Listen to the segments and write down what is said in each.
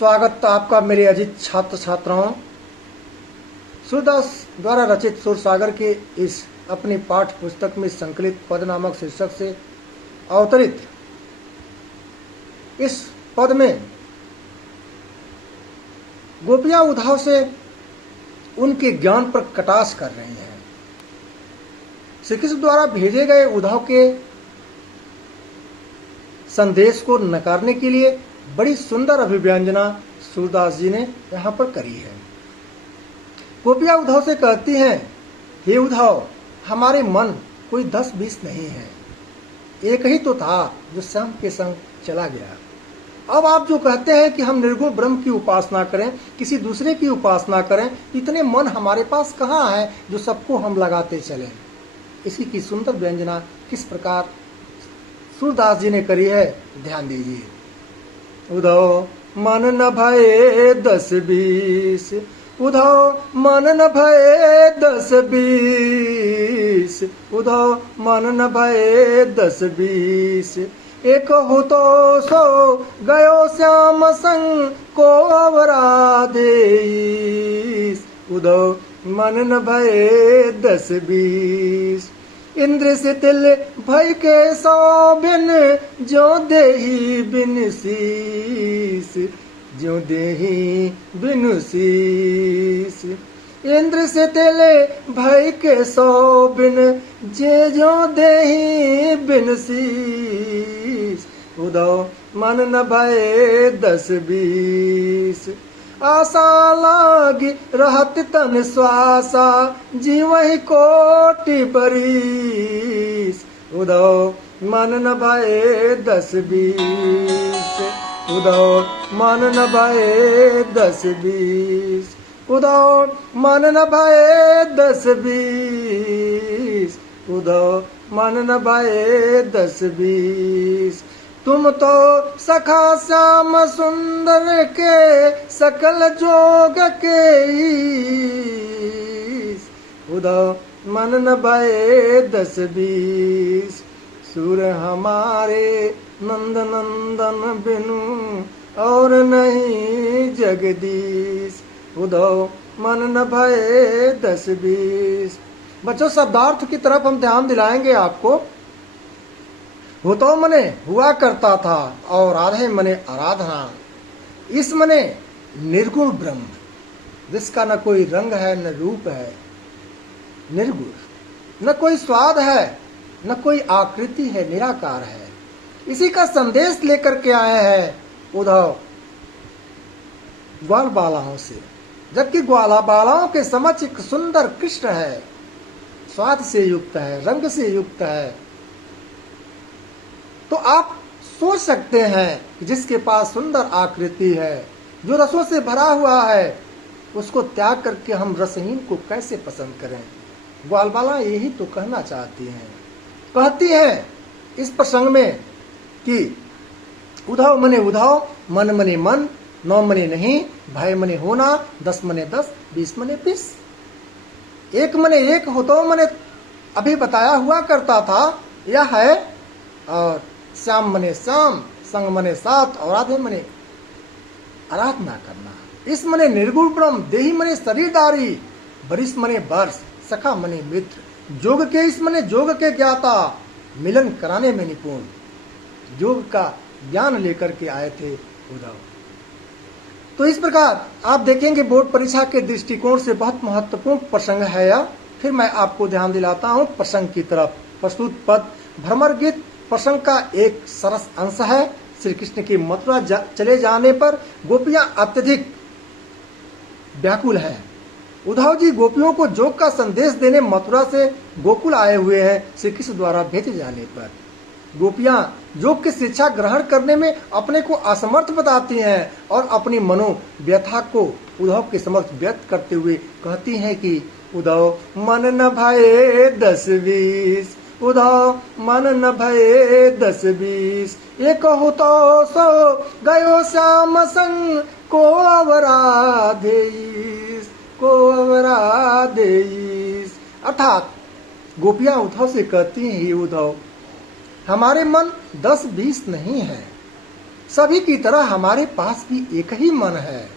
स्वागत आपका मेरे अजीत छात्र छात्राओं। सूरदास द्वारा रचित सुरसागर के इस अपनी पाठ्य पुस्तक में संकलित पद नामक शीर्षक से अवतरित इस पद में गोपियां उद्धव से उनके ज्ञान पर कटाक्ष कर रही हैं। श्री कृष्ण द्वारा भेजे गए उद्धव के संदेश को नकारने के लिए बड़ी सुंदर अभिव्यंजना सूरदास जी ने यहाँ पर करी है। गोपियां उद्धव से कहती हैं, हे उद्धव, हमारे मन कोई 10-20 नहीं है, एक ही तो था जो श्याम के संग चला गया। अब आप जो कहते हैं कि हम निर्गुण ब्रह्म की उपासना करें, किसी दूसरे की उपासना करें, इतने मन हमारे पास कहाँ है जो सबको हम लगाते चलें। इसी की सुंदर व्यंजना किस प्रकार सूरदास जी ने करी है, ध्यान दीजिए। उद्धव मन न भये 10-20, उद्धव मन न भये 10-20, उद्धव मन न भये 10-20, एक हो तो सो गयो श्याम संग को अवराधेस, उद्धव मन न भये 10-20, इंद्र से तिल भय के 100 बिन, जो देही बिन शीस, जो देही बिन शीस, इंद्र से तिल भय के 100 बिन, जो देही बिन शीस, उद्धव मन न भये 10-20, आशा लागी रहत तन श्वासा, जीवहि कोटि बरीस, उद्धव मन न भये 10-20, उद्धव मन न भये 10-20, उद्धव मन न भये 10-20, उद्धव मन न भये 10-20, तुम तो सखा श्याम सुंदर के सकल जोग के ईश, उद्धव मन न भये 10-20, सुर हमारे नंद नंदन बिनु और नहीं जगदीश, उद्धव मन न भये 10-20। बच्चों, शब्दार्थ की तरफ हम ध्यान दिलाएंगे आपको। हो तो मने हुआ करता था और राधे मने आराधना, इस मने निर्गुण ब्रह्म, जिसका न कोई रंग है न रूप है, निर्गुण, न कोई स्वाद है न कोई आकृति है, निराकार है। इसी का संदेश लेकर के आए हैं उद्धव ग्वाल बालाओं से, जबकि ग्वाला बालाओं के समक्ष एक सुंदर कृष्ण है, स्वाद से युक्त है, रंग से युक्त है। तो आप सोच सकते हैं कि जिसके पास सुंदर आकृति है, जो रसों से भरा हुआ है, उसको त्याग करके हम रसहीन को कैसे पसंद करें। ग्वालबाला यही तो कहना चाहती हैं, कहती हैं इस प्रसंग में कि उद्धव मने उद्धव, मन मने मन, 9 मने नहीं, भय मने होना, 10 मने 10, 20 मने 20, एक मने एक हो तो मने अभी बताया हुआ करता था यह है, और श्याम मने श्याम, संग मने साथ, और राधे मने आराधना करना। इस मने निर्गुण ब्रह्म, देही मने शरीरदारी, वरिष्ठ मने वर्ष, सखा मने मित्र, जोग के इस मने जोग के ज्ञाता, मिलन कराने में निपुण, योग का ज्ञान लेकर के आए थे उद्धव। तो इस प्रकार आप देखेंगे बोर्ड परीक्षा के दृष्टिकोण से बहुत महत्वपूर्ण प्रसंग है यह। फिर मैं आपको ध्यान दिलाता हूँ प्रसंग की तरफ। प्रस्तुत पद भ्रमर गीत प्रसंग का एक सरस अंश है। श्री कृष्ण की मथुरा चले जाने पर गोपियां अत्यधिक व्याकुल हैं। उद्धव जी गोपियों को योग का संदेश देने मथुरा से गोकुल आए हुए हैं। श्री कृष्ण द्वारा भेजे जाने पर गोपियां योग की शिक्षा ग्रहण करने में अपने को असमर्थ बताती हैं और अपनी मनोव्यथा को उद्धव के समक्ष व्यक्त करते हुए कहती हैं कि उद्धव मन न भये 10-20, उद्धव मन न भये 10-20, एक हो तो सो गयो श्याम संग को अवराधेस, को अवराधेस। अर्थात गोपियां उद्धव से कहती हैं, हे उद्धव, हमारे मन 10-20 नहीं है, सभी की तरह हमारे पास भी एक ही मन है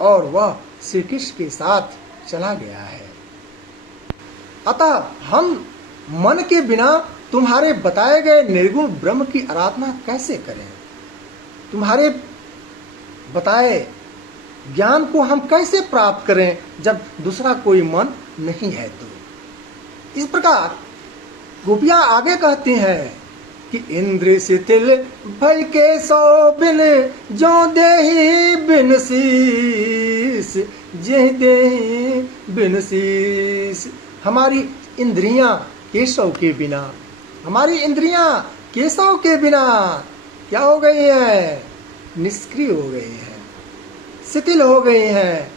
और वह श्री कृष्ण के साथ चला गया है। अतः हम मन के बिना तुम्हारे बताए गए निर्गुण ब्रह्म की आराधना कैसे करें? तुम्हारे बताए ज्ञान को हम कैसे प्राप्त करें जब दूसरा कोई मन नहीं है तो? इस प्रकार गोपियां आगे कहती हैं कि इंद्र शिथिल भय के सो बिन जो देहि बिन शीस, जे देहि बिन शीस। हमारी इंद्रियां केशव के बिना, हमारी इंद्रियां केशव के बिना क्या हो गई है? निष्क्रिय हो गई है, शिथिल हो गई हैं।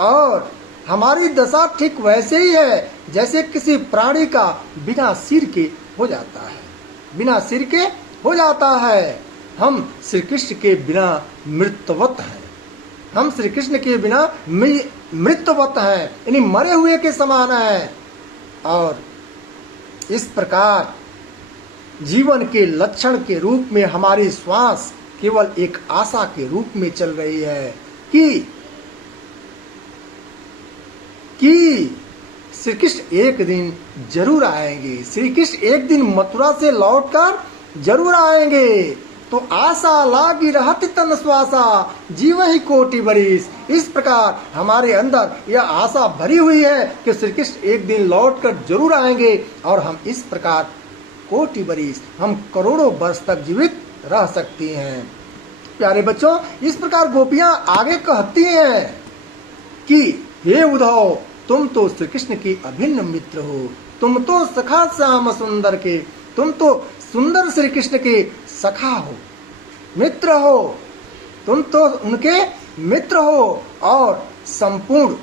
और हमारी दशा ठीक वैसे ही है जैसे किसी प्राणी का बिना सिर के हो जाता है, बिना सिर के हो जाता है। हम श्री कृष्ण के बिना मृतवत हैं, हम श्री कृष्ण के बिना मृतवत हैं, यानी मरे हुए के समान हैं। और इस प्रकार जीवन के लक्षण के रूप में हमारी श्वास केवल एक आशा के रूप में चल रही है कि श्री कृष्ण एक दिन जरूर आएंगे, श्री कृष्ण एक दिन मथुरा से लौटकर जरूर आएंगे। तो आशा लागी रहती तन श्वासा, जीवहि कोटि बरिस। इस प्रकार हमारे अंदर यह आशा भरी हुई है कि श्री कृष्ण एक दिन लौटकर जरूर आएंगे और हम इस प्रकार कोटि बरिस, हम करोड़ों वर्ष तक जीवित रह सकती हैं। प्यारे बच्चों, इस प्रकार गोपियां आगे कहती हैं कि हे उद्धव, तुम तो श्री कृष्ण के अभिन्न मित्र हो, तुम तो सखा श्याम सुंदर के, तुम तो सुंदर श्री कृष्ण के सखा हो, मित्र हो, तुम तो उनके मित्र हो और संपूर्ण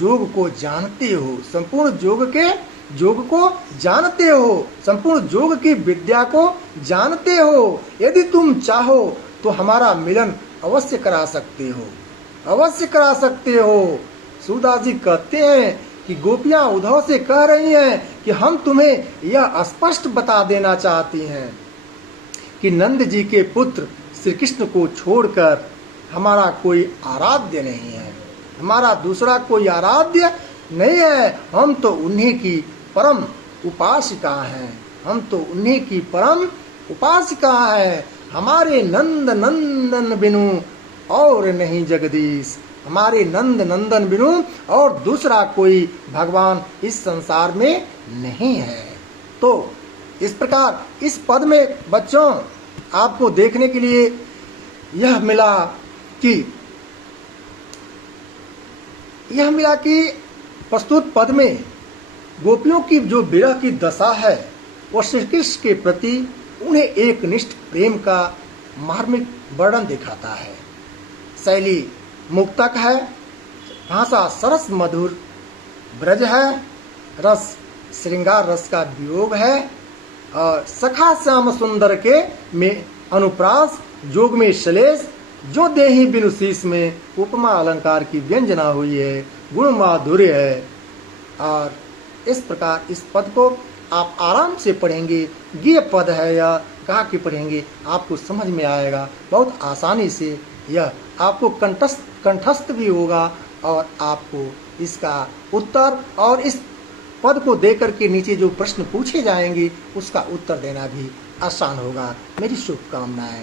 योग को जानते हो, संपूर्ण योग को जानते हो, संपूर्ण योग की विद्या को जानते हो। यदि तुम चाहो तो हमारा मिलन अवश्य करा सकते हो, अवश्य करा सकते हो। सूरदास जी कहते हैं कि गोपियां उद्धव से कह रही हैं कि हम तुम्हें यह स्पष्ट बता देना चाहती हैं कि नंद जी के पुत्र श्री कृष्ण को छोड़कर हमारा कोई आराध्य नहीं है, हमारा दूसरा कोई आराध्य नहीं है। हम तो उन्हीं की परम उपासिका हैं, हम तो उन्हीं की परम उपासिका है। हमारे नंद नंदन बिनु और नहीं जगदीश, हमारे नंद नंदन बिनु और दूसरा कोई भगवान इस संसार में नहीं है। तो इस प्रकार इस पद में बच्चों आपको देखने के लिए यह मिला कि प्रस्तुत पद में गोपियों की जो विरह की दशा है वो श्री कृष्ण के प्रति उन्हें एक निष्ठ प्रेम का मार्मिक वर्णन दिखाता है। शैली मुक्तक है, भाषा सरस मधुर ब्रज है, रस श्रृंगार रस का वियोग है और सखा श्याम सुंदर के में अनुप्रास, जोग में श्लेष, जो देहि बिनु शीस में उपमा अलंकार की व्यंजना हुई है, गुण माधुर्य है। और इस प्रकार इस पद को आप आराम से पढ़ेंगे, ये पद है या गा के पढ़ेंगे आपको समझ में आएगा बहुत आसानी से। यह आपको कंठस्थ भी होगा और आपको इसका उत्तर और इस पद को देकर के नीचे जो प्रश्न पूछे जाएंगे उसका उत्तर देना भी आसान होगा। मेरी शुभकामनाएं।